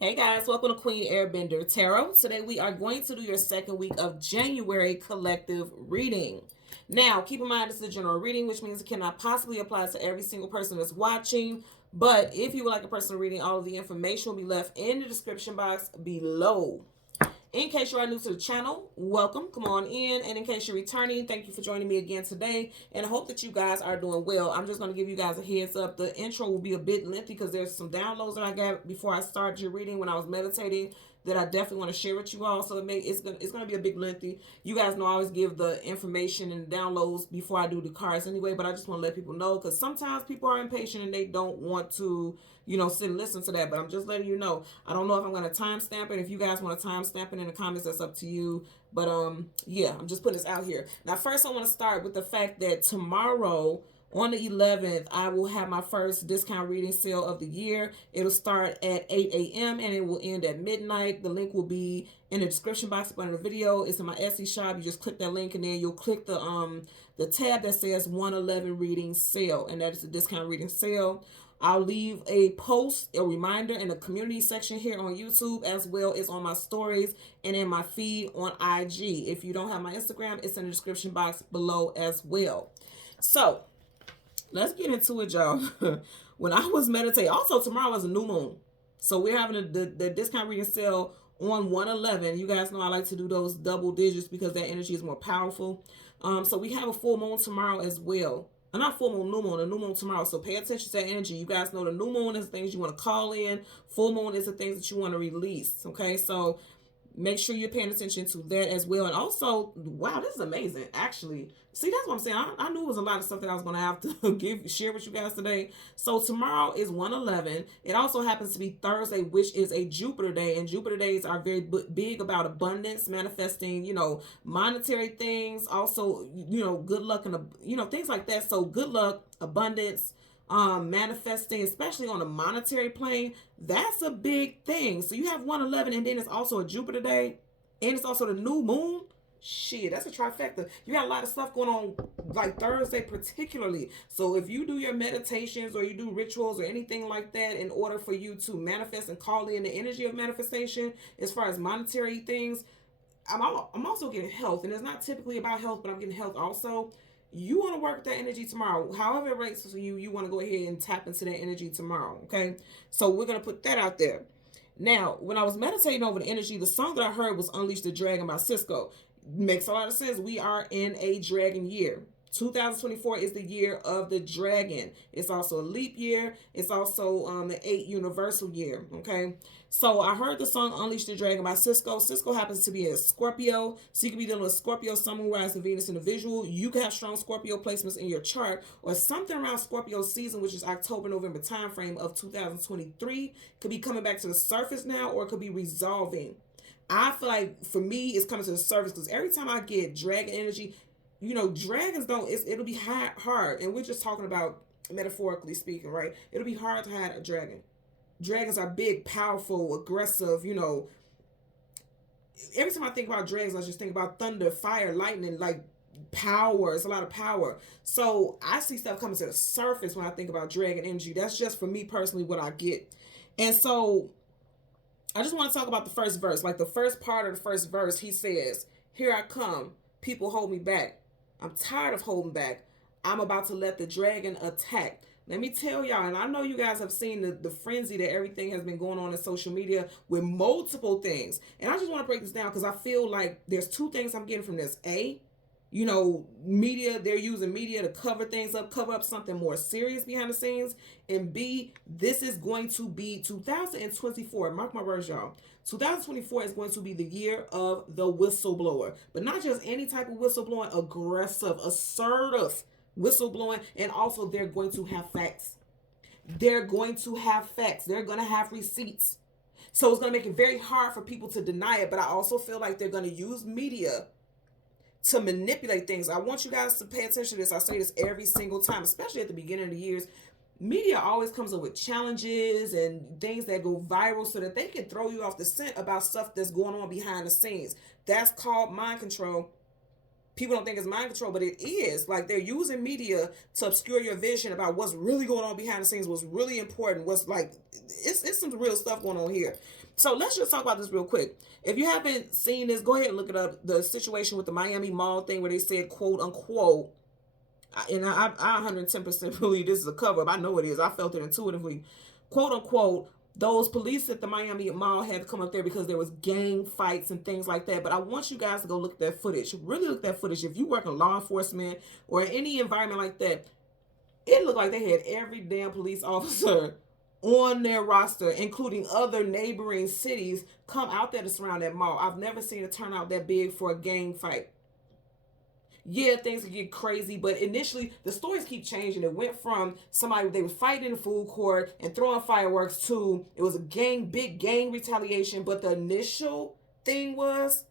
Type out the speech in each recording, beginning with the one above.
Hey guys, welcome to Queen Airbender Tarot. Today we are going to do your second week of January collective reading. Now, keep in mind this is a general reading, which means it cannot possibly apply to every single person that's watching. But if you would like a personal reading, all of the information will be left in the description box below. In case you are new to the channel, welcome. Come on in. And in case you're returning, thank you for joining me again today. And I hope that you guys are doing well. I'm just going to give you guys a heads up. The intro will be a bit lengthy because there's some downloads that I got before I started your reading when I was meditating that I definitely want to share with you all. So it's gonna be a bit lengthy. You guys know I always give the information and downloads before I do the cards anyway, but I just want to let people know because sometimes people are impatient and they don't want to, sit and listen to that. But I'm just letting you know. I don't know if I'm gonna timestamp it. If you guys want to timestamp it in the comments, that's up to you. But yeah, I'm just putting this out here. Now, first I want to start with the fact that tomorrow on the 11th, I will have my first discount reading sale of the year. It'll start at 8 a.m. and it will end at midnight. The link will be in the description box under the video. It's in my Etsy shop. You just click that link and then you'll click the tab that says 111 reading sale, and that is the discount reading sale. I'll leave a post, a reminder in the community section here on YouTube, as well as on my stories and in my feed on IG. If you don't have my Instagram, it's in the description box below as well. So let's get into it, y'all. When I was meditating, also tomorrow is a new moon. So we're having the discount reading sale on 111. You guys know I like to do those double digits because that energy is more powerful. So we have a full moon tomorrow as well. Not full moon, new moon, a new moon tomorrow. So pay attention to that energy. You guys know the new moon is the things you want to call in. Full moon is the things that you want to release. Okay, so make sure you're paying attention to that as well. And also, wow, this is amazing. Actually, see, that's what I'm saying. I knew it was a lot of stuff that I was going to have to share with you guys today. So tomorrow is 111. It also happens to be Thursday, which is a Jupiter day. And Jupiter days are very big about abundance, manifesting, monetary things. Also, good luck and, things like that. So good luck, abundance, manifesting, especially on a monetary plane, that's a big thing. So you have 111, and then it's also a Jupiter day, and it's also the new moon. Shit, that's a trifecta. You got a lot of stuff going on, like Thursday particularly. So if you do your meditations or you do rituals or anything like that in order for you to manifest and call in the energy of manifestation as far as monetary things, I'm also getting health, and it's not typically about health, but I'm getting health also. You want to work with that energy tomorrow. However it rates for you, you want to go ahead and tap into that energy tomorrow, okay? So we're going to put that out there. Now, when I was meditating over the energy, the song that I heard was Unleash the Dragon by Cisco. Makes a lot of sense. We are in a dragon year. 2024 is the year of the dragon. It's also a leap year. It's also the 8 universal year, okay? So I heard the song Unleash the Dragon by Cisco. Cisco happens to be a Scorpio. So you can be dealing with Scorpio, Sun, Moon, Rise, and Venus in the visual. You can have strong Scorpio placements in your chart or something around Scorpio season, which is October, November timeframe of 2023. Could be coming back to the surface now, or it could be resolving. I feel like for me, it's coming to the surface because every time I get dragon energy, dragons don't, it'll be hard. And we're just talking about metaphorically speaking, right? It'll be hard to hide a dragon. Dragons are big, powerful, aggressive, Every time I think about dragons, I just think about thunder, fire, lightning, like power. It's a lot of power. So I see stuff coming to the surface when I think about dragon energy. That's just for me personally what I get. And so I just want to talk about the first verse. Like the first part of the first verse, he says, "Here I come. People hold me back. I'm tired of holding back. I'm about to let the dragon attack." Let me tell y'all, and I know you guys have seen the frenzy that everything has been going on in social media with multiple things. And I just want to break this down because I feel like there's two things I'm getting from this. A, media, they're using media to cover things up, cover up something more serious behind the scenes. And B, this is going to be 2024. Mark my words, y'all. 2024 is going to be the year of the whistleblower. But not just any type of whistleblowing, aggressive, assertive whistleblowing. And also they're going to have facts. They're going to have facts. They're going to have receipts. So it's going to make it very hard for people to deny it. But I also feel like they're going to use media to manipulate things. I want you guys to pay attention to this. I say this every single time, especially at the beginning of the years. Media always comes up with challenges and things that go viral so that they can throw you off the scent about stuff that's going on behind the scenes. That's called mind control. People don't think it's mind control, but it is. Like, they're using media to obscure your vision about what's really going on behind the scenes, what's really important, what's like, it's some real stuff going on here. So let's just talk about this real quick. If you haven't seen this, go ahead and look it up. The situation with the Miami Mall thing where they said, quote unquote, and I 110% believe this is a cover up. I know it is. I felt it intuitively. Quote unquote, those police at the Miami Mall had to come up there because there was gang fights and things like that. But I want you guys to go look at that footage. Really look at that footage. If you work in law enforcement or any environment like that, it looked like they had every damn police officer on their roster, including other neighboring cities, come out there to surround that mall. I've never seen it turn out that big for a gang fight. Yeah, things can get crazy, but initially the stories keep changing. It went from somebody, they were fighting in the food court and throwing fireworks, to it was a big gang retaliation. But the initial thing was,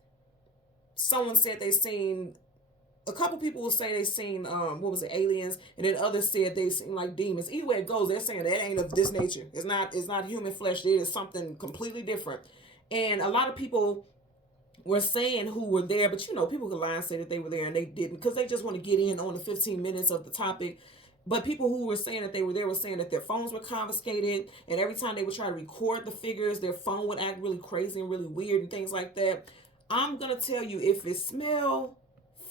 someone said they seen, a couple people will say they seen aliens, and then others said they seen like demons. Either way it goes, they're saying that ain't of this nature. It's not human flesh. It is something completely different. And a lot of people were saying who were there, but people could lie and say that they were there and they didn't, because they just want to get in on the 15 minutes of the topic. But people who were saying that they were there were saying that their phones were confiscated, and every time they would try to record the figures, their phone would act really crazy and really weird and things like that. I'm gonna tell you, if it smell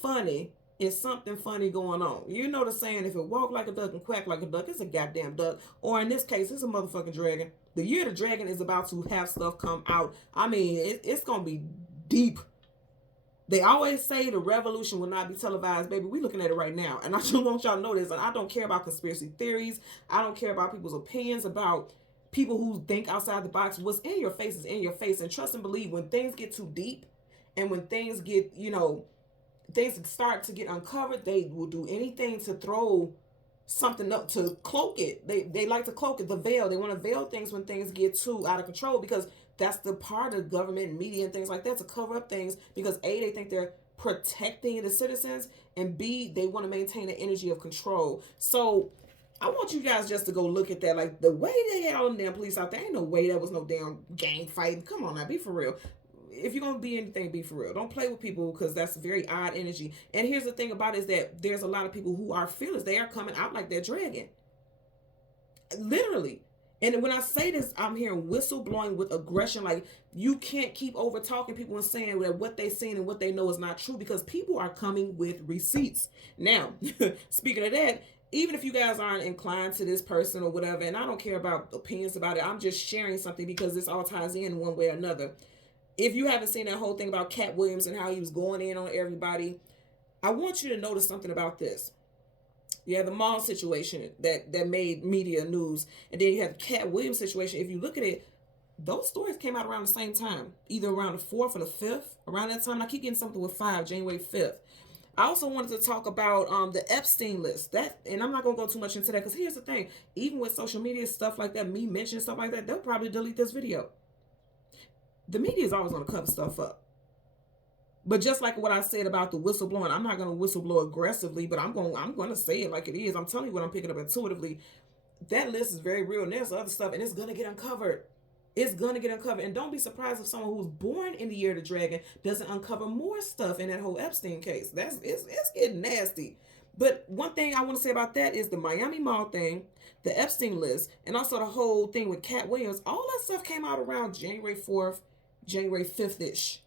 funny, it's something funny going on. You know the saying, if it walk like a duck and quack like a duck, it's a goddamn duck. Or in this case, it's a motherfucking dragon. The year of the dragon is about to have stuff come out. I mean, it's gonna be deep. They always say the revolution will not be televised. Baby, we looking at it right now. And I just want y'all to know this. And I don't care about conspiracy theories. I don't care about people's opinions, about people who think outside the box. What's in your face is in your face. And trust and believe, when things get too deep, and when things get, things start to get uncovered, they will do anything to throw something up to cloak it. They like to cloak it, the veil. They want to veil things when things get too out of control, because that's the part of government and media and things like that, to cover up things, because A, they think they're protecting the citizens, and B, they want to maintain an energy of control. So I want you guys just to go look at that. Like, the way they had all them damn police out there, ain't no way that was no damn gang fighting. Come on now, be for real. If you're going to be anything, be for real. Don't play with people, because that's very odd energy. And here's the thing about it, is that there's a lot of people who are fearless. They are coming out like they're dragon. Literally. And when I say this, I'm hearing whistleblowing with aggression. Like, you can't keep over talking people and saying that what they've seen and what they know is not true, because people are coming with receipts. Now, speaking of that, even if you guys aren't inclined to this person or whatever, and I don't care about opinions about it, I'm just sharing something because this all ties in one way or another. If you haven't seen that whole thing about Cat Williams and how he was going in on everybody, I want you to notice something about this. You have the mall situation that made media news, and then you have the Cat Williams situation. If you look at it, those stories came out around the same time, either around the 4th or the 5th, around that time. I keep getting something with 5, January 5th. I also wanted to talk about the Epstein list. And I'm not going to go too much into that, because here's the thing. Even with social media, stuff like that, me mentioning stuff like that, they'll probably delete this video. The media is always going to cover stuff up. But just like what I said about the whistleblowing, I'm not going to whistleblow aggressively, but I'm going to say it like it is. I'm telling you what I'm picking up intuitively. That list is very real, and there's other stuff, and it's going to get uncovered. It's going to get uncovered. And don't be surprised if someone who was born in the year of the dragon doesn't uncover more stuff in that whole Epstein case. It's getting nasty. But one thing I want to say about that is the Miami Mall thing, the Epstein list, and also the whole thing with Cat Williams. All that stuff came out around January 4th, January 5th-ish.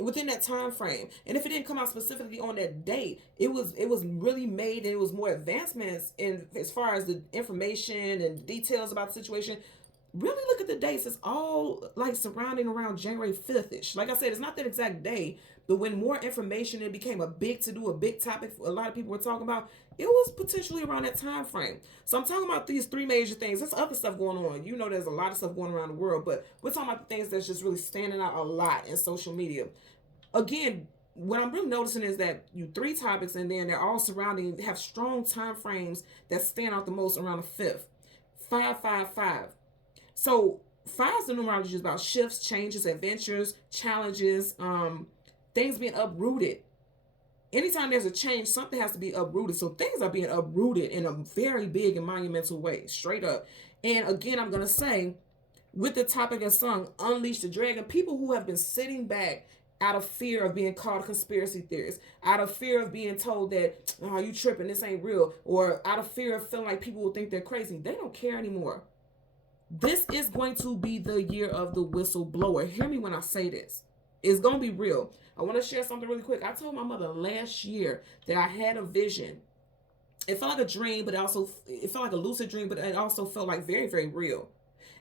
Within that time frame. And if it didn't come out specifically on that date, it was really made, and it was more advancements in as far as the information and details about the situation. Really look at the dates. It's all like surrounding around January 5th-ish. Like I said, it's not that exact day, but when more information, it became a big to-do, a big topic a lot of people were talking about, it was potentially around that time frame. So I'm talking about these 3 major things. There's other stuff going on. There's a lot of stuff going around the world, but we're talking about the things that's just really standing out a lot in social media. Again, what I'm really noticing is that 3 topics, and then they're all surrounding, have strong time frames that stand out the most around the 5th. 555. So 5 is the numerology, is about shifts, changes, adventures, challenges, things being uprooted. Anytime there's a change, something has to be uprooted. So things are being uprooted in a very big and monumental way, straight up. And again, I'm going to say, with the topic of song, Unleash the Dragon, people who have been sitting back out of fear of being called a conspiracy theorist, out of fear of being told that, oh, you tripping, this ain't real, or out of fear of feeling like people will think they're crazy, they don't care anymore. This is going to be the year of the whistleblower. Hear me when I say this. It's going to be real. I want to share something really quick. I told my mother last year that I had a vision. It felt like a dream, but it felt like a lucid dream, but it also felt like very, very real.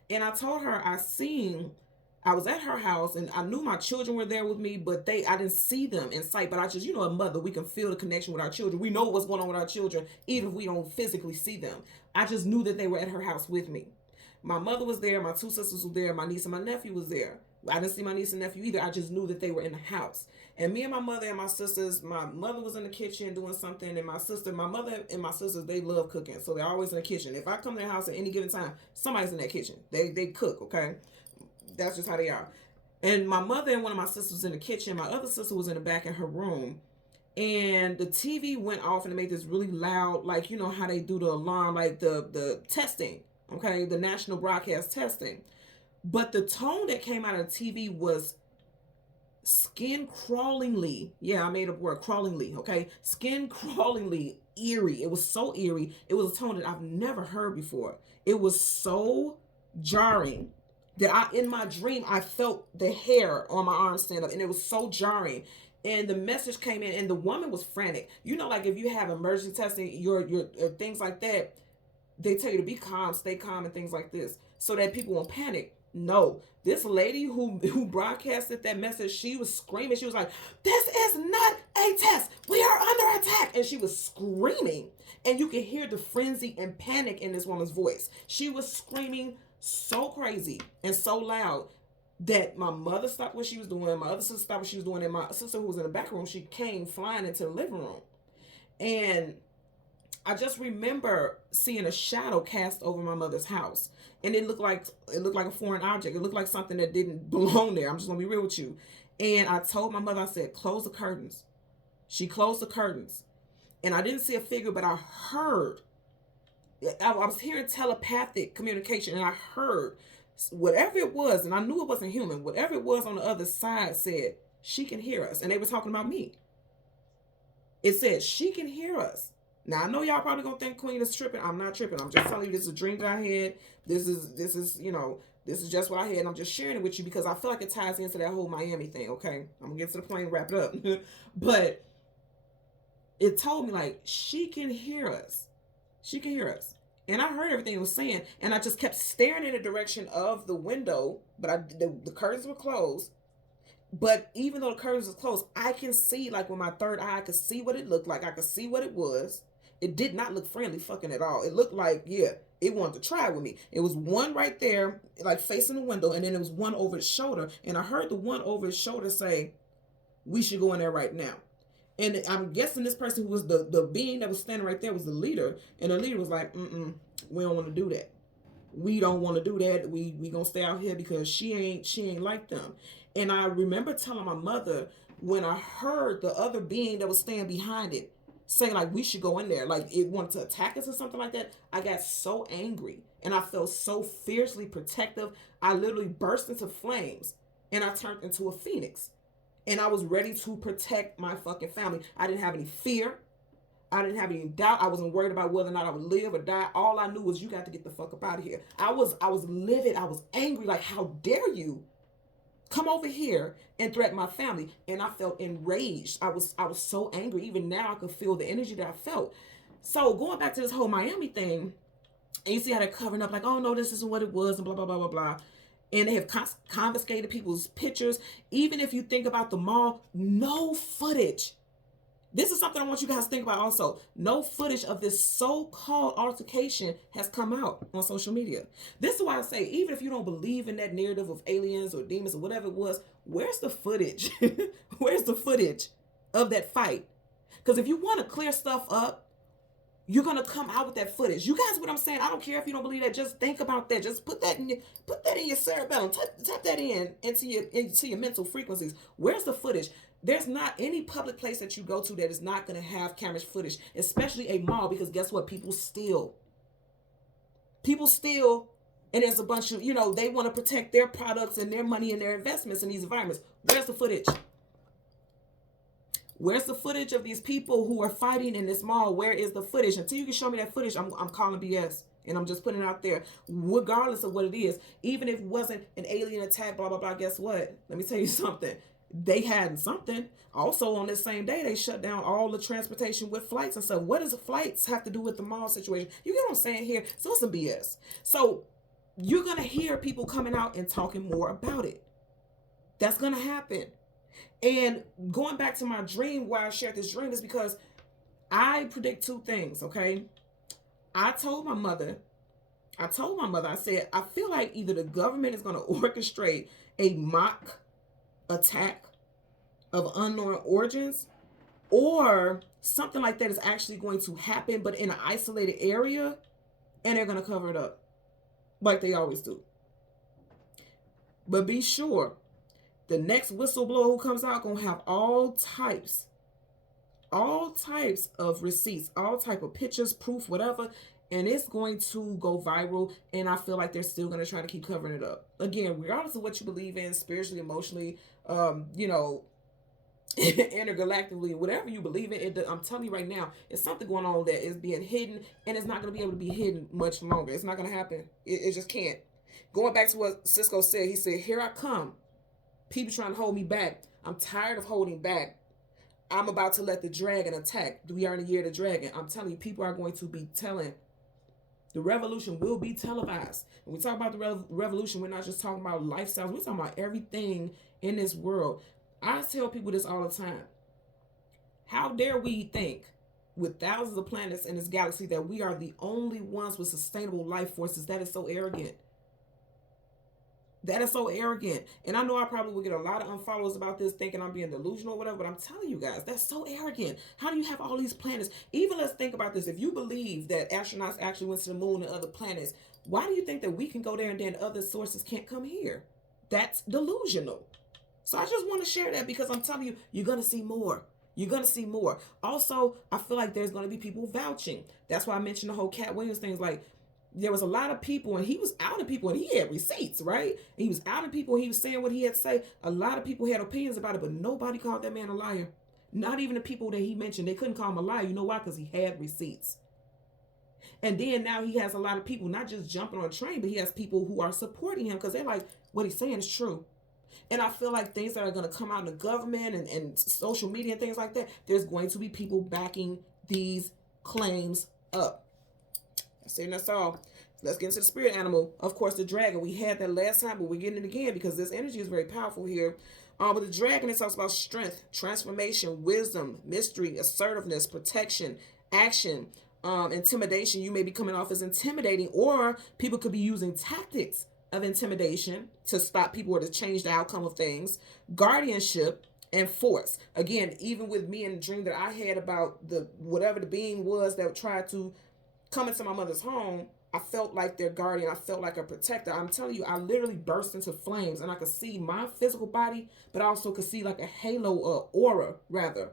And I told her I was at her house and I knew my children were there with me, but I didn't see them in sight. But I just, a mother, we can feel the connection with our children. We know what's going on with our children, even if we don't physically see them. I just knew that they were at her house with me. My mother was there, my two sisters were there, my niece and my nephew was there. I didn't see my niece and nephew either. I just knew that they were in the house. And me and my mother and my sisters, my mother was in the kitchen doing something, and my mother and my sisters, they love cooking. So they're always in the kitchen. If I come to their house at any given time, somebody's in that kitchen. They cook, okay? That's just how they are. And my mother and one of my sisters was in the kitchen. My other sister was in the back in her room. And the TV went off and it made this really loud, like, how they do the alarm, like the testing, okay? The national broadcast testing. But the tone that came out of the TV was skin crawlingly, I made up word, crawlingly, okay? Skin crawlingly eerie. It was so eerie. It was a tone that I've never heard before. It was so jarring that in my dream, I felt the hair on my arm stand up, and it was so jarring. And the message came in, and the woman was frantic. Like if you have emergency testing, your things like that, they tell you to be calm, stay calm, and things like this, so that people won't panic. No, this lady who broadcasted that message, she was screaming. She was like, "This is not a test. We are under attack." And she was screaming. And you could hear the frenzy and panic in this woman's voice. She was screaming so crazy and so loud that my mother stopped what she was doing. My other sister stopped what she was doing. And my sister, who was in the back room, she came flying into the living room. And I just remember seeing a shadow cast over my mother's house. And it looked like a foreign object. It looked like something that didn't belong there. I'm just going to be real with you. And I told my mother, I said, "Close the curtains." She closed the curtains. And I didn't see a figure, but I was hearing telepathic communication, and I heard whatever it was, and I knew it wasn't human. Whatever it was on the other side said, "She can hear us." And they were talking about me. It said, "She can hear us." Now, I know y'all probably gonna think Queen is tripping. I'm not tripping. I'm just telling you, this is a dream that I had. This is just what I had, and I'm just sharing it with you because I feel like it ties into that whole Miami thing, okay? I'm gonna get to the point and wrap it up. But it told me, like, she can hear us. She can hear us. And I heard everything it was saying, and I just kept staring in the direction of the window, but the curtains were closed. But even though the curtains were closed, I can see, like, with my third eye, I could see what it looked like. I could see what it was. It did not look friendly fucking at all. It looked like, it wanted to try with me. It was one right there, like, facing the window, and then there was one over its shoulder. And I heard the one over its shoulder say, "We should go in there right now." And I'm guessing this person who was the being that was standing right there was the leader. And the leader was like, "We don't want to do that. We don't want to do that. We gonna stay out here because she ain't like them." And I remember telling my mother, when I heard the other being that was standing behind it saying, like, "We should go in there," like it wanted to attack us or something like that, I got so angry and I felt so fiercely protective. I literally burst into flames and I turned into a phoenix. And I was ready to protect my fucking family. I didn't have any fear. I didn't have any doubt. I wasn't worried about whether or not I would live or die. All I knew was, you got to get the fuck up out of here. I was livid. I was angry. Like, how dare you come over here and threaten my family? And I felt enraged. I was so angry. Even now I could feel the energy that I felt. So going back to this whole Miami thing, and you see how they're covering up, like, "Oh no, this isn't what it was," and blah, blah, blah, blah, blah. And they have confiscated people's pictures. Even if you think about the mall, no footage. This is something I want you guys to think about also. No footage of this so-called altercation has come out on social media. This is why I say, even if you don't believe in that narrative of aliens or demons or whatever it was, where's the footage? Where's the footage of that fight? Because if you want to clear stuff up, you're going to come out with that footage. You guys, what I'm saying, I don't care if you don't believe that. Just think about that. Just put that in your cerebellum. Tap that into your mental frequencies. Where's the footage? There's not any public place that you go to that is not going to have camera footage, especially a mall, because guess what? People steal. And there's a bunch of, they want to protect their products and their money and their investments in these environments. Where's the footage? Where's the footage of these people who are fighting in this mall? Where is the footage? Until you can show me that footage, I'm calling BS. And I'm just putting it out there, regardless of what it is. Even if it wasn't an alien attack, blah, blah, blah, guess what? Let me tell you something. They had something. Also, on this same day, they shut down all the transportation with flights and stuff. What does the flights have to do with the mall situation? You get what I'm saying here? So it's some BS. So you're going to hear people coming out and talking more about it. That's going to happen. And going back to my dream, why I shared this dream is because I predict two things, okay? I told my mother, I said, I feel like either the government is going to orchestrate a mock attack of unknown origins, or something like that is actually going to happen, but in an isolated area, and they're going to cover it up like they always do. But be sure, the next whistleblower who comes out going to have all types of receipts, all type of pictures, proof, whatever, and it's going to go viral. And I feel like they're still going to try to keep covering it up. Again, regardless of what you believe in, spiritually, emotionally, intergalactically, whatever you believe in, I'm telling you right now, it's something going on that is being hidden, and it's not going to be able to be hidden much longer. It's not going to happen. It just can't. Going back to what Cisco said, he said, here I come. People trying to hold me back. I'm tired of holding back. I'm about to let the dragon attack. We are in the year of the dragon. I'm telling you, people are going to be telling. The revolution will be televised. When we talk about the revolution, we're not just talking about lifestyles. We're talking about everything in this world. I tell people this all the time. How dare we think, with thousands of planets in this galaxy, that we are the only ones with sustainable life forces? That is so arrogant. That is so arrogant. And I know I probably will get a lot of unfollows about this, thinking I'm being delusional or whatever, but I'm telling you guys, that's so arrogant. How do you have all these planets? Even let's think about this. If you believe that astronauts actually went to the moon and other planets, why do you think that we can go there and then other sources can't come here? That's delusional. So I just want to share that, because I'm telling you, you're going to see more. You're going to see more. Also, I feel like there's going to be people vouching. That's why I mentioned the whole Cat Williams thing. Like, there was a lot of people, and he was outing people, and he had receipts, right? He was outing people, and he was saying what he had to say. A lot of people had opinions about it, but nobody called that man a liar. Not even the people that he mentioned. They couldn't call him a liar. You know why? Because he had receipts. And then now he has a lot of people not just jumping on a train, but he has people who are supporting him because they're like, what he's saying is true. And I feel like things that are going to come out in the government and social media and things like that, there's going to be people backing these claims up. That's all. Let's get into the spirit animal. Of course, the dragon. We had that last time, but we're getting it again because this energy is very powerful here. With the dragon, it talks about strength, transformation, wisdom, mystery, assertiveness, protection, action, intimidation. You may be coming off as intimidating, or people could be using tactics of intimidation to stop people or to change the outcome of things. Guardianship and force. Again, even with me in the dream that I had about the whatever the being was that tried to come into my mother's home, I felt like their guardian. I felt like a protector. I'm telling you, I literally burst into flames, and I could see my physical body, but I also could see like a halo, aura rather,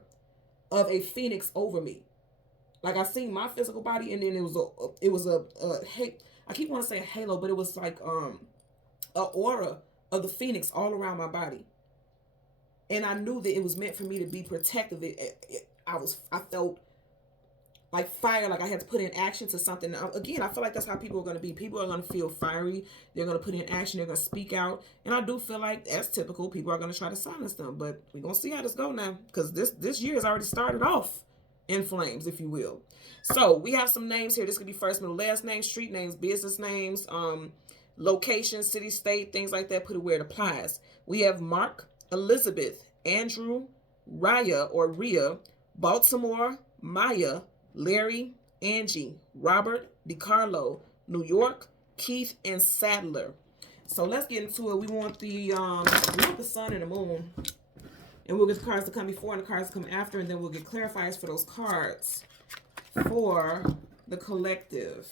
of a phoenix over me. Like I seen my physical body, and then it was a I keep wanting to say a halo, but it was like a aura of the phoenix all around my body, and I knew that it was meant for me to be protective. I felt like fire, like I had to put in action to something. Again, I feel like that's how people are going to be. People are going to feel fiery. They're going to put in action. They're going to speak out. And I do feel like, as typical, people are going to try to silence them. But we're going to see how this goes now, because this year has already started off in flames, if you will. So we have some names here. This could be first, middle, last names, street names, business names, location, city, state, things like that. Put it where it applies. We have Mark, Elizabeth, Andrew, Raya or Rhea, Baltimore, Maya, Larry, Angie, Robert, DiCarlo, New York, Keith, and Sadler. So let's get into it. We want the sun and the moon. And we'll get the cards to come before and the cards to come after, and then we'll get clarifiers for those cards for the collective.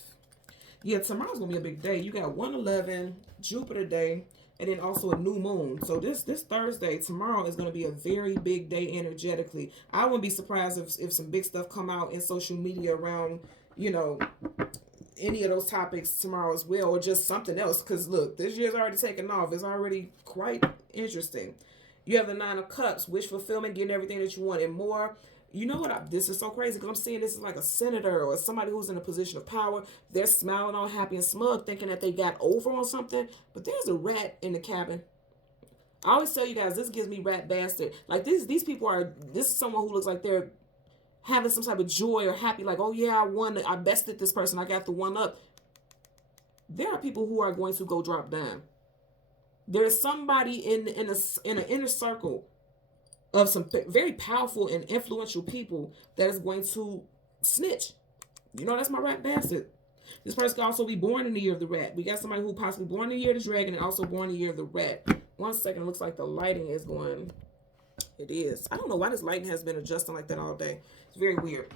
Yeah, tomorrow's going to be a big day. You got 111, Jupiter day, and then also a new moon. So this Thursday, tomorrow is going to be a very big day energetically. I wouldn't be surprised if some big stuff come out in social media around, any of those topics tomorrow as well, or just something else. Because look, this year's already taken off. It's already quite interesting. You have the Nine of Cups, wish fulfillment, getting everything that you want and more. You know what? This is so crazy because I'm seeing this is like a senator or somebody who's in a position of power. They're smiling all happy and smug, thinking that they got over on something. But there's a rat in the cabin. I always tell you guys, this gives me rat bastard. Like these people are. This is someone who looks like they're having some type of joy or happy. Like, oh yeah, I won. I bested this person. I got the one up. There are people who are going to go drop down. There's somebody in an inner circle of some very powerful and influential people that is going to snitch. You know, that's my rat bastard. This person could also be born in the year of the rat. We got somebody who possibly born in the year of the dragon and also born in the year of the rat. 1 second, it looks like the lighting is going. It is. I don't know why this lighting has been adjusting like that all day. It's very weird.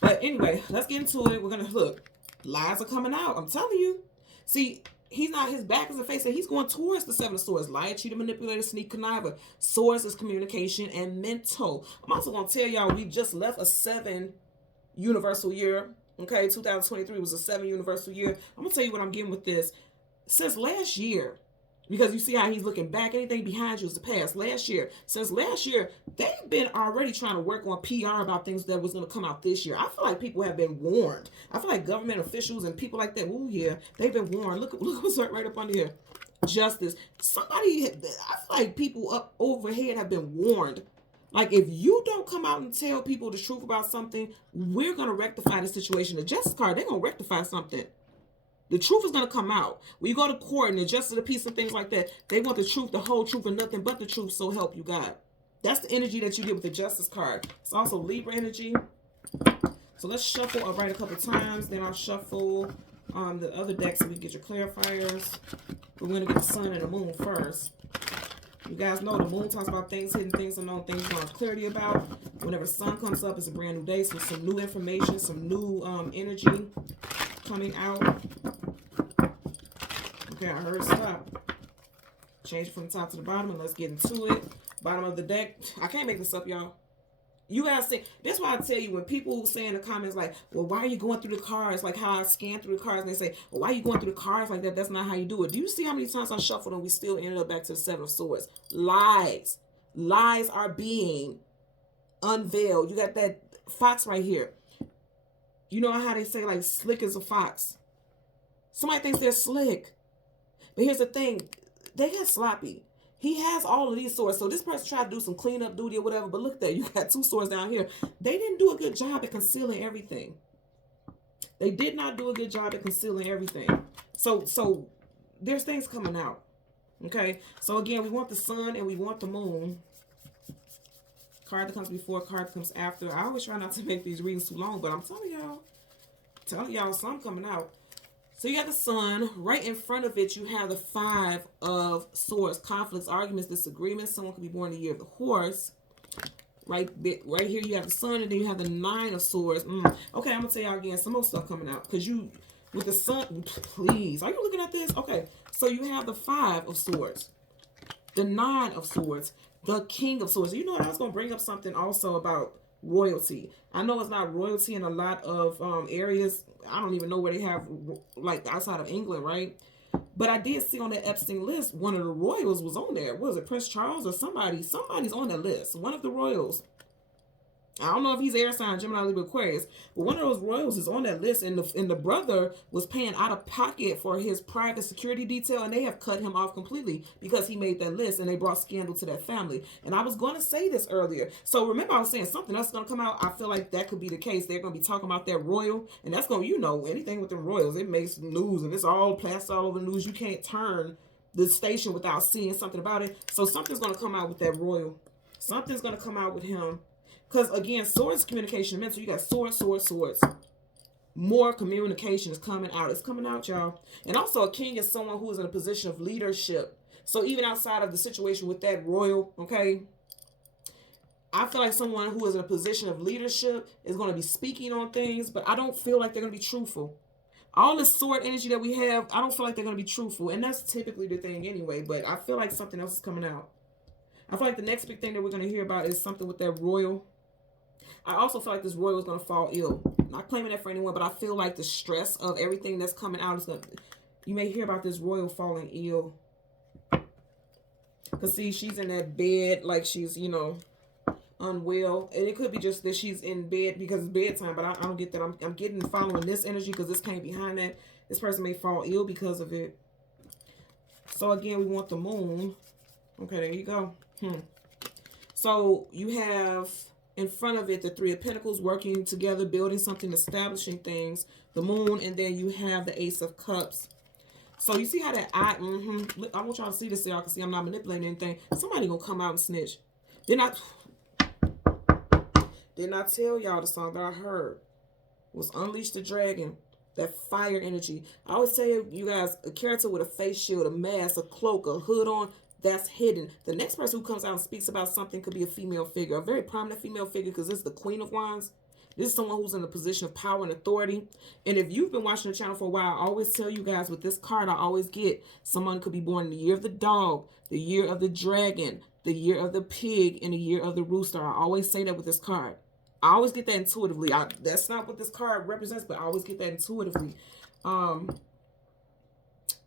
But anyway, let's get into it. We're going to look. Lies are coming out. I'm telling you. See, he's not, his back is a face, and he's going towards the Seven of Swords. Liar, cheater, manipulator, sneak, conniver. Swords is communication and mental. I'm also going to tell y'all, we just left a 7 universal year. Okay, 2023 was a 7 universal year. I'm going to tell you what I'm getting with this. Since last year, because you see how he's looking back, anything behind you is the past. Since last year, they've been already trying to work on PR about things that was going to come out this year. I feel like people have been warned. I feel like government officials and people like that, ooh yeah, they've been warned. Look what's right up under here. Justice. Somebody, I feel like people up overhead have been warned. Like, if you don't come out and tell people the truth about something, we're going to rectify the situation. The justice card, they're going to rectify something. The truth is going to come out. When you go to court and the justice of the peace and things like that, they want the truth, the whole truth, and nothing but the truth, so help you God. That's the energy that you get with the justice card. It's also Libra energy. So let's shuffle. I'll write a couple times. Then I'll shuffle the other deck so we can get your clarifiers. We're going to get the sun and the moon first. You guys know the moon talks about things hidden, things unknown, things you don't have clarity about. Whenever the sun comes up, it's a brand new day. So some new information, some new energy coming out. Okay, I heard stop. Change it from the top to the bottom and let's get into it. Bottom of the deck. I can't make this up, y'all. You guys say, that's why I tell you when people say in the comments like, well, why are you going through the cards? Like how I scan through the cards and they say, well, why are you going through the cards like that? That's not how you do it. Do you see how many times I shuffled and we still ended up back to the Seven of Swords? Lies. Lies are being unveiled. You got that fox right here. You know how they say like slick as a fox. Somebody thinks they're slick. But here's the thing. They get sloppy. He has all of these swords. So this person tried to do some cleanup duty or whatever. But look at that. You got 2 swords down here. They didn't do a good job at concealing everything. They did not do a good job at concealing everything. So there's things coming out. Okay. So again, we want the sun and we want the moon. Card that comes before, card that comes after. I always try not to make these readings too long. But I'm telling y'all something coming out. So you got the sun. Right in front of it, you have the 5 of Swords. Conflicts, arguments, disagreements. Someone could be born in the year of the horse. Right here, you have the sun, and then you have the 9 of Swords. Okay, I'm going to tell y'all again, some more stuff coming out. Because you, with the sun, please. Are you looking at this? Okay, so you have the 5 of Swords. The 9 of Swords. The King of Swords. You know what? I was going to bring up something also about royalty. I know it's not royalty in a lot of areas. I don't even know where they have, like, outside of England, right? But I did see on the Epstein list, one of the royals was on there. What was it, Prince Charles or somebody? Somebody's on that list. One of the royals. I don't know if he's air sign, Gemini, Libra, Aquarius, but one of those royals is on that list, and the brother was paying out of pocket for his private security detail, and they have cut him off completely because he made that list, and they brought scandal to that family. And I was going to say this earlier. So remember I was saying something else is going to come out. I feel like that could be the case. They're going to be talking about that royal, and that's going to, you know, anything with the royals, it makes news, and it's all plastered all over the news. You can't turn the station without seeing something about it. So something's going to come out with that royal. Something's going to come out with him. Because, again, swords, communication, and mental. You got swords, swords, swords. More communication is coming out. It's coming out, y'all. And also, a king is someone who is in a position of leadership. So, even outside of the situation with that royal, okay, I feel like someone who is in a position of leadership is going to be speaking on things, but I don't feel like they're going to be truthful. All this sword energy that we have, I don't feel like they're going to be truthful. And that's typically the thing anyway, but I feel like something else is coming out. I feel like the next big thing that we're going to hear about is something with that royal. I also feel like this royal is going to fall ill. Not claiming that for anyone, but I feel like the stress of everything that's coming out is going to... You may hear about this royal falling ill. Because, see, she's in that bed like she's, you know... unwell, and it could be just that she's in bed because it's bedtime, but I don't get that. I'm getting following this energy because this came behind that. This person may fall ill because of it. So again, we want the moon. Okay, there you go. So you have in front of it the Three of Pentacles, working together, building something, establishing things, the moon, and then you have the Ace of Cups. So you see how that I want y'all to see this so y'all can see I'm not manipulating anything. Somebody gonna come out and snitch. Didn't I tell y'all the song that I heard was Unleash the Dragon? That fire energy. I always tell you guys, a character with a face shield, a mask, a cloak, a hood on, that's hidden. The next person who comes out and speaks about something could be a female figure, a very prominent female figure, because this is the Queen of Wands. This is someone who's in a position of power and authority. And if you've been watching the channel for a while, I always tell you guys with this card, I always get someone could be born in the year of the dog, the year of the dragon, the year of the pig, and the year of the rooster. I always say that with this card. I always get that intuitively. That's not what this card represents, but I always get that intuitively.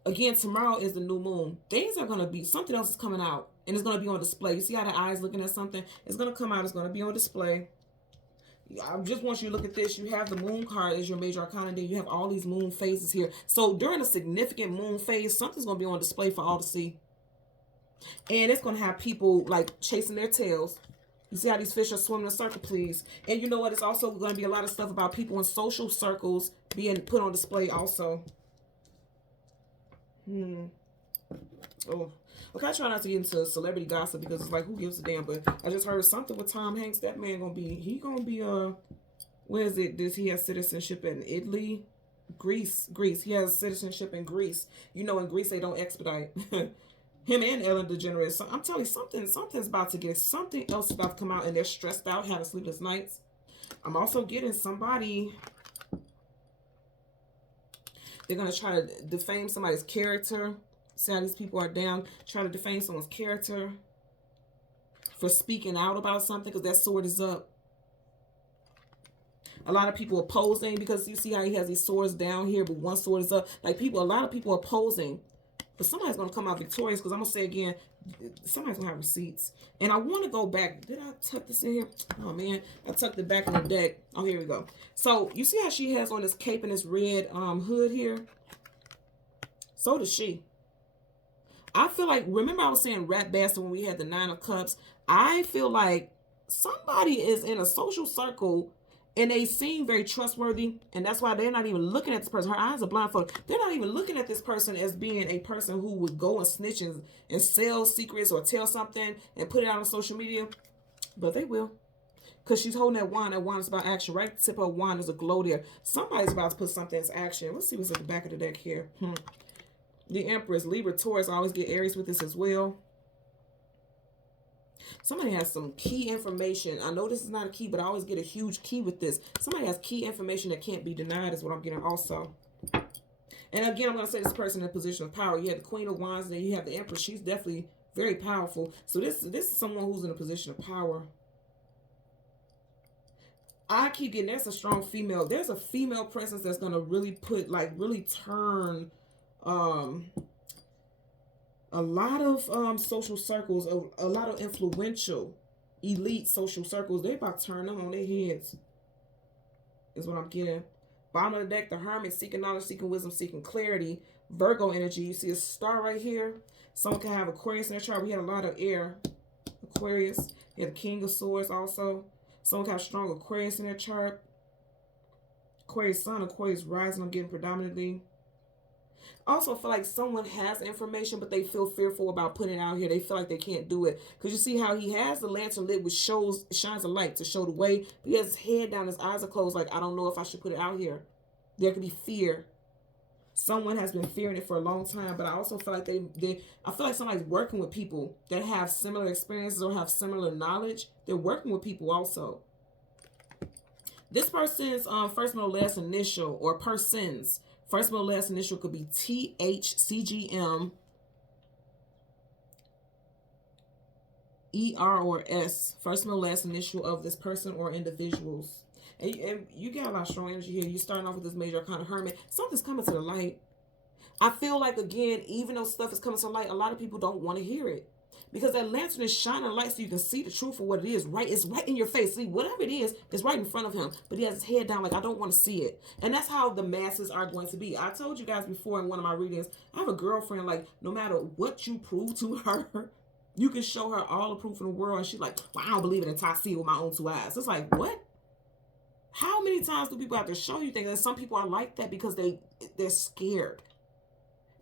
Again, tomorrow is the new moon. Things are going to be, something else is coming out, and it's going to be on display. You see how the eyes looking at something? It's going to come out. It's going to be on display. I just want you to look at this. You have the moon card as your major arcana. Then you have all these moon phases here. So during a significant moon phase, something's going to be on display for all to see. And it's going to have people like chasing their tails. You see how these fish are swimming in a circle, please. And you know what? It's also going to be a lot of stuff about people in social circles being put on display also. Oh, okay, I try not to get into celebrity gossip because it's like, who gives a damn? But I just heard something with Tom Hanks. That man gonna be, where is it? Does he have citizenship in Italy? Greece. He has citizenship in Greece. You know, in Greece, they don't expedite. Him and Ellen DeGeneres. So I'm telling you, something's about to get, something else is about to come out, and they're stressed out, having sleepless nights. I'm also getting somebody, they're going to try to defame somebody's character. See how these people are down, try to defame someone's character for speaking out about something, because that sword is up. A lot of people opposing, because you see how he has these swords down here, but one sword is up. Like a lot of people opposing. But somebody's going to come out victorious, because I'm going to say again, somebody's going to have receipts. And I want to go back. Did I tuck this in here? Oh, man. I tucked it back in the deck. Oh, here we go. So, you see how she has on this cape and this red hood here? So does she. I feel like, remember I was saying rat bastard when we had the 9 of Cups? I feel like somebody is in a social circle and they seem very trustworthy, and that's why they're not even looking at this person. Her eyes are blindfolded. They're not even looking at this person as being a person who would go and snitch and sell secrets or tell something and put it out on social media. But they will. Because she's holding that wand. That wand is about action. Right at the tip of her wand is a glow there. Somebody's about to put something into action. Let's see what's at the back of the deck here. The Empress, Libra, Taurus. I always get Aries with this as well. Somebody has some key information. I know this is not a key, but I always get a huge key with this. Somebody has key information that can't be denied is what I'm getting also. And again, I'm going to say this person in a position of power. You have the Queen of Wands, and then you have the Empress. She's definitely very powerful. So this is someone who's in a position of power. I keep getting, there's a strong female. There's a female presence that's going to really put, like, really turn a lot of social circles, a lot of influential, elite social circles, they about to turn them on their heads, is what I'm getting. Bottom of the deck, the Hermit, seeking knowledge, seeking wisdom, seeking clarity. Virgo energy, you see a star right here. Someone can have Aquarius in their chart. We had a lot of air. Aquarius. You have the King of Swords also. Someone can have strong Aquarius in their chart. Aquarius Sun, Aquarius Rising, I'm getting predominantly. Also feel like someone has information, but they feel fearful about putting it out here. They feel like they can't do it. Because you see how he has the lantern lit, which shines a light to show the way. But he has his head down, his eyes are closed, like, I don't know if I should put it out here. There could be fear. Someone has been fearing it for a long time, but I also feel like I feel like somebody's working with people that have similar experiences or have similar knowledge. They're working with people also. This person's first, middle, last initial, or persons. First, middle, last initial could be THCGM, ER, or S. First, middle, last initial of this person or individuals. And you got a lot of strong energy here. You're starting off with this major arcana Hermit. Something's coming to the light. I feel like, again, even though stuff is coming to the light, a lot of people don't want to hear it. Because that lantern is shining light so you can see the truth of what it is. Right, it's right in your face. See, whatever it is, it's right in front of him. But he has his head down like, I don't want to see it. And that's how the masses are going to be. I told you guys before in one of my readings, I have a girlfriend, like, no matter what you prove to her, you can show her all the proof in the world, and she's like, well, I don't believe it until I see it with my own two eyes. It's like, what? How many times do people have to show you things? And some people are like that because they're scared.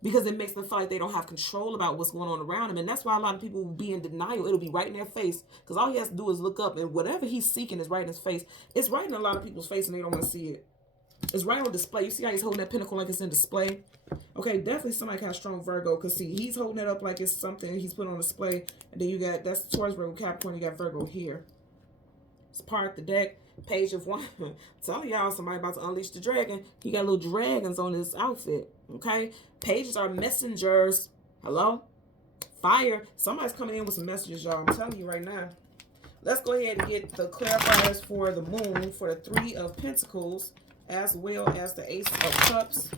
Because it makes them feel like they don't have control about what's going on around them. And that's why a lot of people will be in denial. It'll be right in their face. Because all he has to do is look up, and whatever he's seeking is right in his face. It's right in a lot of people's face, and they don't want to see it. It's right on display. You see how he's holding that pentacle like it's in display? Okay, definitely somebody has strong Virgo. Because, see, he's holding it up like it's something he's put on display. And then you got, that's Taurus, Virgo, Capricorn. You got Virgo here. It's part of the deck. Page of Wands. I'm telling y'all, somebody about to unleash the dragon. He got little dragons on his outfit. Okay? Pages are messengers. Hello? Fire. Somebody's coming in with some messages, y'all. I'm telling you right now. Let's go ahead and get the clarifiers for the moon, for the Three of Pentacles, as well as the Ace of Cups.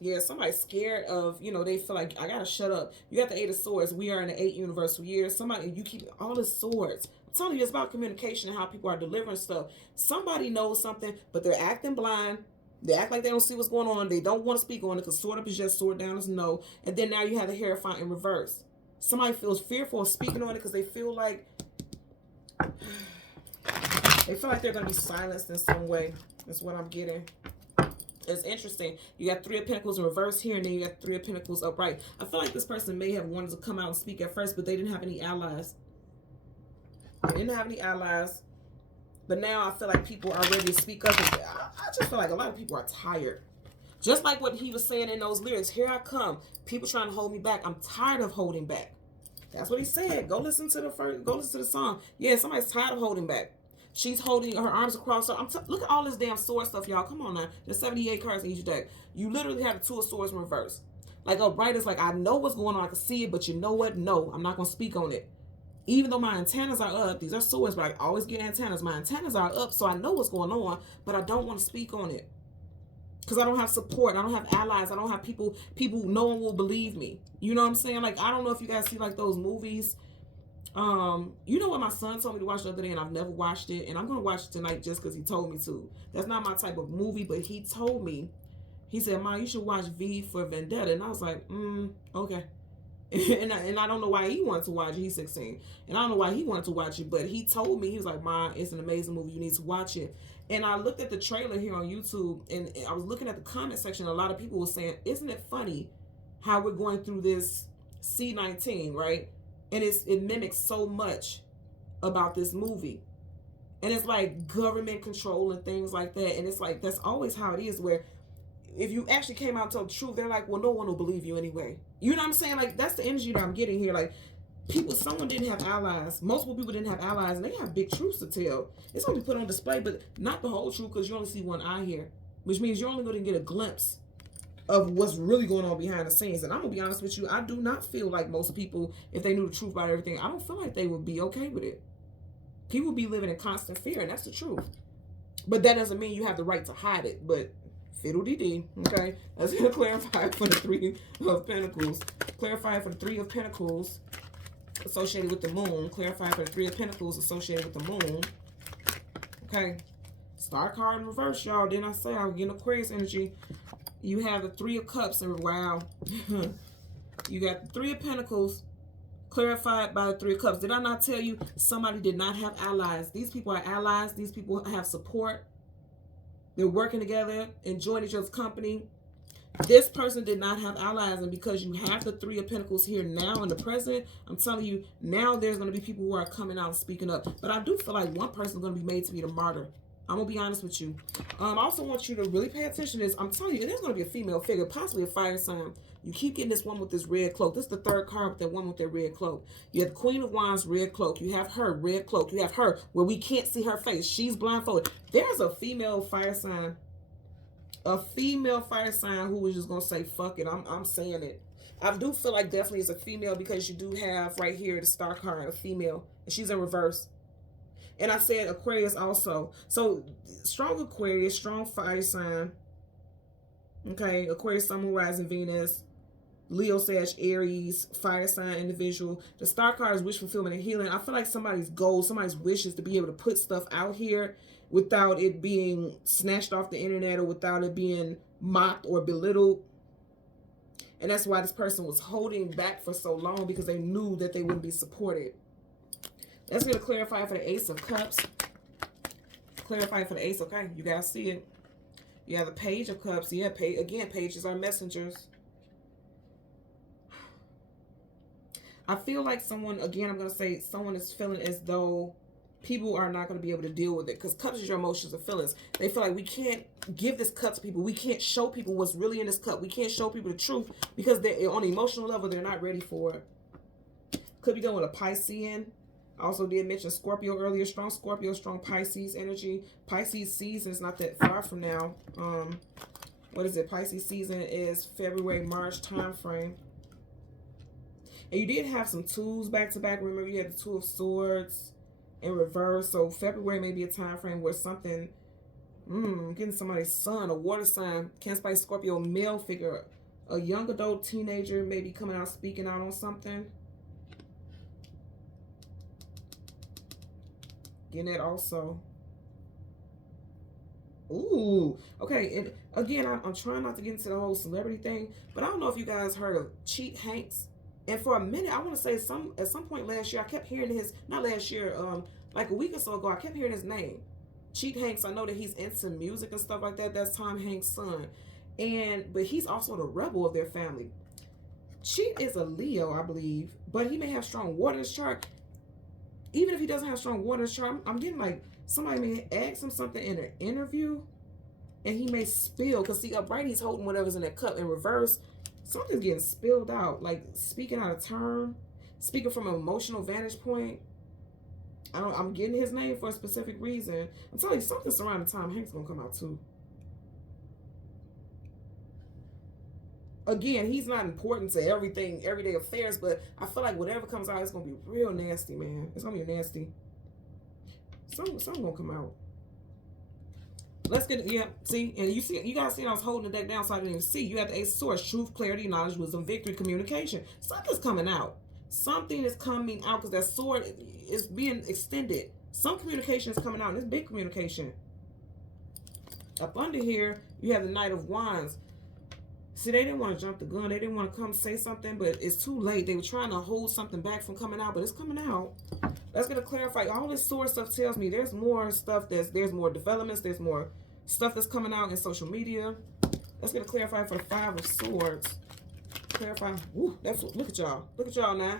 Yeah, somebody's scared of, you know, they feel like, I gotta shut up. You got the Eight of Swords. We are in the 8th universal year. Somebody, you keep all the swords. I'm telling you, it's about communication and how people are delivering stuff. Somebody knows something, but they're acting blind. They act like they don't see what's going on. They don't want to speak on it because sword up is yes, sword down is no. And then now you have the Hierophant in reverse. Somebody feels fearful of speaking on it because they feel like they're going to be silenced in some way. That's what I'm getting. It's interesting. You got Three of Pentacles in reverse here, and then you got Three of Pentacles upright. I feel like this person may have wanted to come out and speak at first, but they didn't have any allies. They didn't have any allies. But now I feel like people are ready to speak up. I just feel like a lot of people are tired. Just like what he was saying in those lyrics. Here I come. People trying to hold me back. I'm tired of holding back. That's what he said. Go listen to the song. Yeah, somebody's tired of holding back. She's holding her arms across her. Look at all this damn sword stuff, y'all. Come on now. There's 78 cards in each deck. You literally have the Two of Swords in reverse. Like upright is like, I know what's going on. I can see it, but you know what? No, I'm not going to speak on it. Even though my antennas are up, these are swords, but I always get antennas. My antennas are up, so I know what's going on, but I don't want to speak on it. Because I don't have support. I don't have allies. I don't have people, no one will believe me. You know what I'm saying? Like, I don't know if you guys see like those movies. You know what my son told me to watch the other day, and I've never watched it, and I'm going to watch it tonight just because he told me to. That's not my type of movie, but he told me, he said, Ma, you should watch V for Vendetta. And I was like, okay. And I don't know why he wanted to watch it. He's 16. And I don't know why he wanted to watch it, but he told me, he was like, Ma, it's an amazing movie. You need to watch it. And I looked at the trailer here on YouTube, and I was looking at the comment section. A lot of people were saying, isn't it funny how we're going through this C-19, right? And it mimics so much about this movie. And it's like government control and things like that. And it's like, that's always how it is, where if you actually came out and told the truth, they're like, well, no one will believe you anyway. You know what I'm saying? Like, that's the energy that I'm getting here. Like, someone didn't have allies. Multiple people didn't have allies, and they have big truths to tell. It's going to be put on display, but not the whole truth, because you only see one eye here, which means you're only going to get a glimpse of what's really going on behind the scenes. And I'm going to be honest with you, I do not feel like most people, if they knew the truth about everything, I don't feel like they would be okay with it. People would be living in constant fear, and that's the truth. But that doesn't mean you have the right to hide it, but fiddle-dee-dee, okay? Let's get a clarifier for the Three of Pentacles. Clarifier for the Three of Pentacles associated with the moon. Clarifier for the Three of Pentacles associated with the moon. Okay. Star card in reverse, y'all. Didn't I say I was getting Aquarius energy? You have the Three of Cups, and wow. You got the Three of Pentacles clarified by the Three of Cups. Did I not tell you somebody did not have allies? These people are allies. These people have support. They're working together, enjoying each other's company. This person did not have allies, and because you have the Three of Pentacles here now in the present, I'm telling you, now there's going to be people who are coming out and speaking up. But I do feel like one person is going to be made to be the martyr. I'm going to be honest with you. I also want you to really pay attention to this. I'm telling you, there's going to be a female figure, possibly a fire sign. You keep getting this one with this red cloak. This is the third card with that one with that red cloak. You have the Queen of Wands, red cloak. You have her, red cloak. You have her, where we can't see her face. She's blindfolded. There's a female fire sign. A female fire sign who was just going to say, fuck it, I'm saying it. I do feel like definitely it's a female, because you do have right here the star card, a female. And she's in reverse. And I said Aquarius also. So, strong Aquarius, strong fire sign. Okay, Aquarius, Sun, Moon, Rising, Venus. Leo, Sag, Aries, fire sign individual. The star card is wish fulfillment and healing. I feel like somebody's goal, somebody's wish is to be able to put stuff out here without it being snatched off the internet or without it being mocked or belittled. And that's why this person was holding back for so long, because they knew that they wouldn't be supported. Let's get a clarify for the Ace of Cups. Clarify for the Ace, okay? You guys see it. You have the Page of Cups. Yeah, again, pages are messengers. I feel like someone, again, I'm going to say someone is feeling as though people are not going to be able to deal with it, because cups is your emotions and feelings. They feel like we can't give this cup to people. We can't show people what's really in this cup. We can't show people the truth because they're on an emotional level. They're not ready for it. Could be dealing with a Piscean. I also did mention Scorpio earlier. Strong Scorpio, strong Pisces energy. Pisces season is not that far from now. What is it? Pisces season is February, March time frame. And you did have some twos back to back. Remember, you had the Two of Swords in reverse. So February may be a time frame where something, getting somebody's son, a water sign, Cancer, Pisces, Scorpio, male figure, a young adult teenager may be coming out speaking out on something. Getting that also. Ooh, okay. And again, I'm trying not to get into the whole celebrity thing, but I don't know if you guys heard of Cheat Hanks. And for a minute, I want to say at some point last year, I kept hearing his, not last year, like a week or so ago, I kept hearing his name. Cheat Hanks, I know that he's into music and stuff like that. That's Tom Hanks' son. But he's also the rebel of their family. Cheat is a Leo, I believe, but he may have strong water in his chart. Even if he doesn't have strong water in his chart, I'm getting like somebody may ask him something in an interview and he may spill. Because see, upright, he's holding whatever's in that cup. In reverse, something's getting spilled out, like speaking out of turn, speaking from an emotional vantage point. I'm getting his name for a specific reason. I'm telling you, something surrounding Tom Hanks gonna come out too. Again, he's not important to everything, everyday affairs, but I feel like whatever comes out, it's gonna be real nasty, man. It's gonna be nasty. Something gonna come out. Let's get, yeah, see, and you guys see I was holding the deck down so I didn't even see. You have the Ace of Swords, truth, clarity, knowledge, wisdom, victory, communication. Something's coming out. Something is coming out because that sword is being extended. Some communication is coming out, and it's big communication. Up under here, you have the Knight of Wands. See, they didn't want to jump the gun. They didn't want to come say something, but it's too late. They were trying to hold something back from coming out, but it's coming out. Let's get to clarify. All this sword stuff tells me there's more stuff, there's more developments, there's more stuff that's coming out in social media. Let's get to clarify for the Five of Swords. Clarify. Woo, look at y'all. Look at y'all now.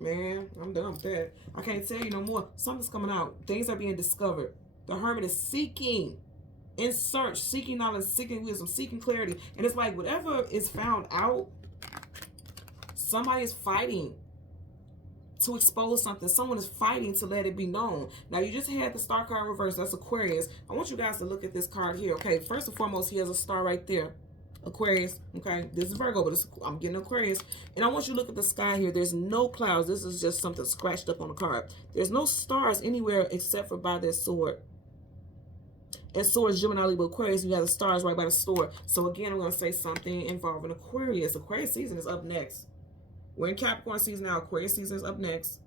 Man, I'm done with that. I can't tell you no more. Something's coming out. Things are being discovered. The Hermit is seeking, in search, seeking knowledge, seeking wisdom, seeking clarity. And it's like whatever is found out, somebody is fighting to expose something. Someone is fighting to let it be known. Now, you just had the star card reverse. That's Aquarius. I want you guys to look at this card here. Okay, first and foremost, he has a star right there. Aquarius. Okay, this is Virgo, but I'm getting Aquarius. And I want you to look at the sky here. There's no clouds. This is just something scratched up on the card. There's no stars anywhere except for by this sword. And Swords, Gemini, Libra, Aquarius, you have the stars right by the sword. So again, I'm going to say something involving Aquarius. Aquarius season is up next. We're in Capricorn season now. Aquarius season is up next.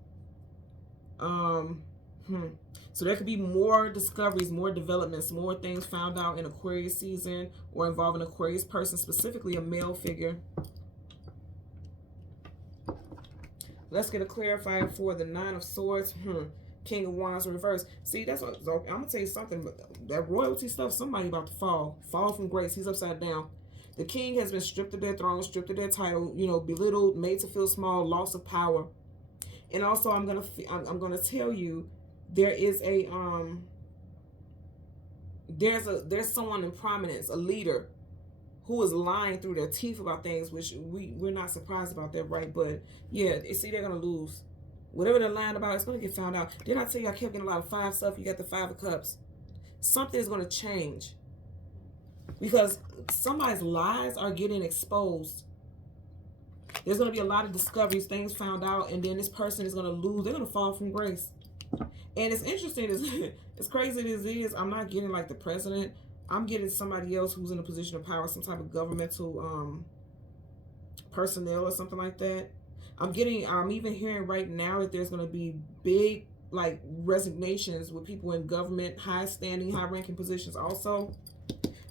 So there could be more discoveries, more developments, more things found out in Aquarius season or involving Aquarius person, specifically a male figure. Let's get a clarifying for the Nine of Swords. King of Wands reverse. See, that's what I'm gonna tell you something. That royalty stuff, somebody about to fall from grace. He's upside down. The king has been stripped of their throne, stripped of their title, you know, belittled, made to feel small, loss of power. And also, I'm gonna tell you, there is a there's someone in prominence, a leader, who is lying through their teeth about things, which we're not surprised about that, right? But yeah, see, they're gonna lose. Whatever they're lying about, it's going to get found out. Didn't I tell you I kept getting a lot of five stuff? You got the Five of Cups. Something is going to change. Because somebody's lies are getting exposed. There's going to be a lot of discoveries, things found out, and then this person is going to lose. They're going to fall from grace. And it's interesting, as crazy as it is, I'm not getting like the president. I'm getting somebody else who's in a position of power, some type of governmental personnel or something like that. I'm even hearing right now that there's going to be big, like, resignations with people in government, high standing, high ranking positions also.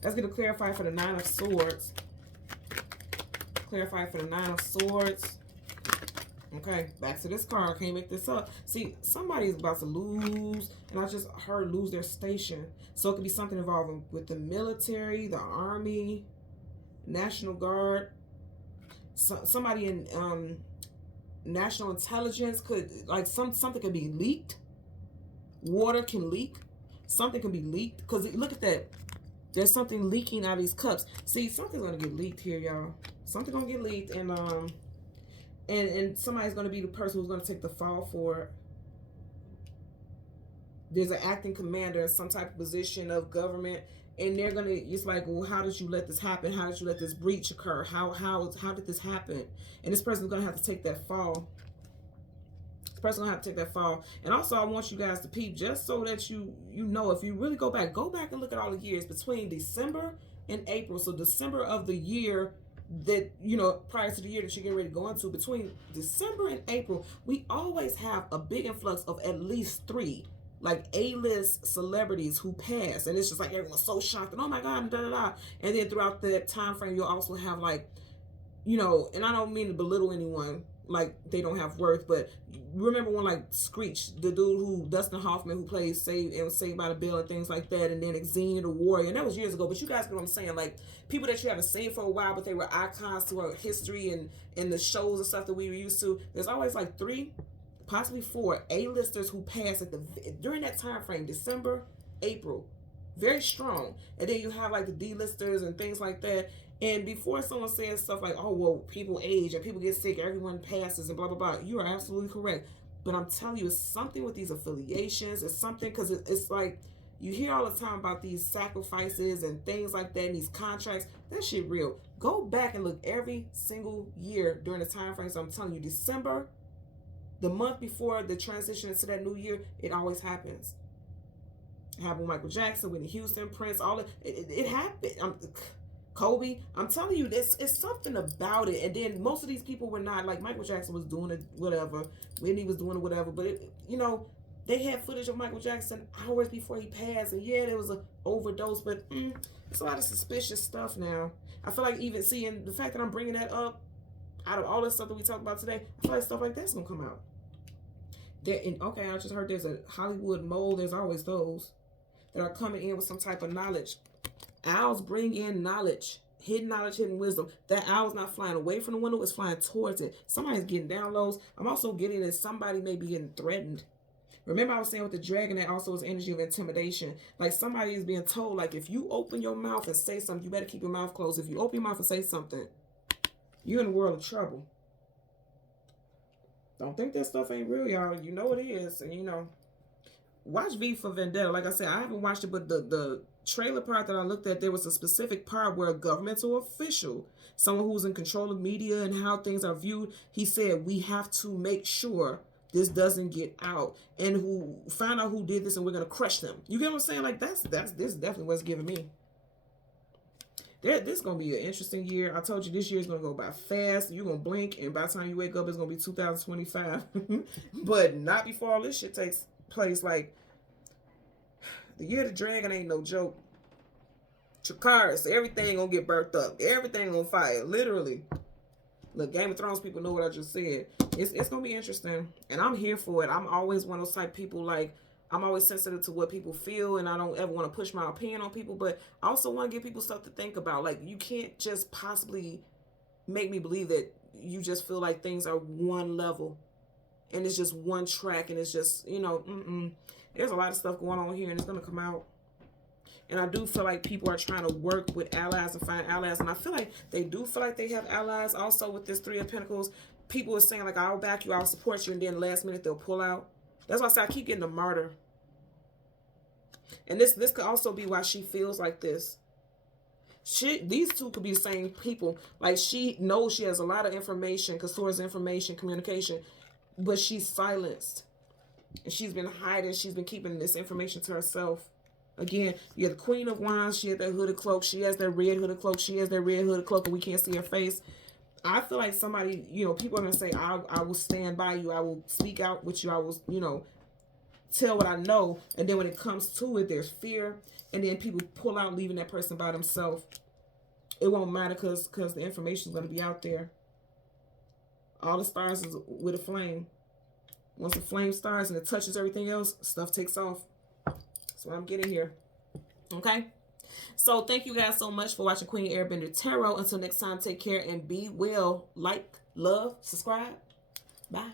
Let's get a clarifier for the Nine of Swords. Clarify for the Nine of Swords. Okay, back to this card. Can't make this up. See, somebody's about to lose, and I just heard lose their station. So it could be something involving with the military, the army, National Guard. Somebody in national intelligence could, like, something could be leaked. Water can leak. Something can be leaked. Because look at that. There's something leaking out of these cups. See, something's gonna get leaked here, y'all. Something's gonna get leaked, and somebody's gonna be the person who's gonna take the fall for it. There's an acting commander in some type of position of government, and they're gonna, it's like, well, how did you let this happen? How did you let this breach occur? How did this happen? And this person's gonna have to take that fall. This person's gonna have to take that fall. And also, I want you guys to peep, just so that you know, if you really go back and look at all the years between December and April. So December of the year that, you know, prior to the year that you're getting ready to go into, between December and April, we always have a big influx of at least 3 like A-list celebrities who pass, and it's just like everyone's so shocked and oh my god, and da da da. And then throughout that time frame, you'll also have, like, you know, and I don't mean to belittle anyone, like they don't have worth, but remember when, like, Screech, the dude Dustin Hoffman, who plays Saved by the Bell and things like that, and then Xena the Warrior, and that was years ago, but you guys know what I'm saying, like, people that you haven't seen for a while, but they were icons to our history and the shows and stuff that we were used to. There's always like 3, possibly 4 A-listers who pass during that time frame, December, April, very strong. And then you have, like, the D-listers and things like that. And before someone says stuff like, oh, well, people age and people get sick, everyone passes and blah, blah, blah, you are absolutely correct. But I'm telling you, it's something with these affiliations. It's something, because it's like, you hear all the time about these sacrifices and things like that, and these contracts. That shit real. Go back and look every single year during the time frames. I'm telling you, December, the month before the transition into that new year, it always happens. It happened with Michael Jackson, Whitney Houston, Prince, all of it happened. Kobe, I'm telling you, it's something about it. And then most of these people were not, like, Michael Jackson was doing it, whatever. Whitney was doing it, whatever. But, you know, they had footage of Michael Jackson hours before he passed. And yeah, there was an overdose. But it's a lot of suspicious stuff now. I feel like even seeing the fact that I'm bringing that up, out of all the stuff that we talked about today, I feel like stuff like that's going to come out. Okay, I just heard there's a Hollywood mole. There's always those that are coming in with some type of knowledge. Owls bring in knowledge, hidden wisdom. That owl's not flying away from the window, it's flying towards it. Somebody's getting downloads. I'm also getting that somebody may be getting threatened. Remember I was saying with the dragon, that also is energy of intimidation. Like, somebody is being told, like, if you open your mouth and say something, you better keep your mouth closed. If you open your mouth and say something, you're in a world of trouble. Don't think that stuff ain't real, y'all. You know it is. And, you know, watch V for Vendetta. Like I said, I haven't watched it, but the trailer part that I looked at, there was a specific part where a governmental official, someone who's in control of media and how things are viewed, he said, we have to make sure this doesn't get out, and who find out who did this, and we're gonna crush them. You get what I'm saying? Like, this is definitely what's giving me. This is gonna be an interesting year. I told you this year is gonna go by fast. You're gonna blink, and by the time you wake up, it's gonna be 2025. But not before all this shit takes place. Like, the year of the dragon ain't no joke. Chakars, everything gonna get burnt up. Everything on fire, literally. Look, Game of Thrones people know what I just said. It's gonna be interesting, and I'm here for it. I'm always one of those type people, like, I'm always sensitive to what people feel, and I don't ever want to push my opinion on people, but I also want to give people stuff to think about. Like, you can't just possibly make me believe that you just feel like things are one level, and it's just one track, and it's just, you know, there's a lot of stuff going on here, and it's going to come out. And I do feel like people are trying to work with allies and find allies. And I feel like they do feel like they have allies. Also, with this Three of Pentacles, people are saying, like, I'll back you, I'll support you. And then last minute, they'll pull out. That's why I say I keep getting the martyr. And this could also be why she feels like this. These two could be the same people. Like, she knows she has a lot of information, Kasura's information, communication, but she's silenced. And she's been hiding. She's been keeping this information to herself. Again, you're the Queen of Wands. She has that hooded cloak. She has that red hooded cloak. She has that red hooded cloak, and we can't see her face. I feel like somebody, you know, people are going to say, I will stand by you. I will speak out with you. I will, you know, tell what I know. And then when it comes to it, there's fear. And then people pull out, leaving that person by themselves. It won't matter because the information is going to be out there. All the stars is with a flame. Once the flame starts and it touches everything else, stuff takes off. That's what I'm getting here. Okay? So thank you guys so much for watching Queen Airbender Tarot. Until next time, take care and be well. Like, love, subscribe. Bye.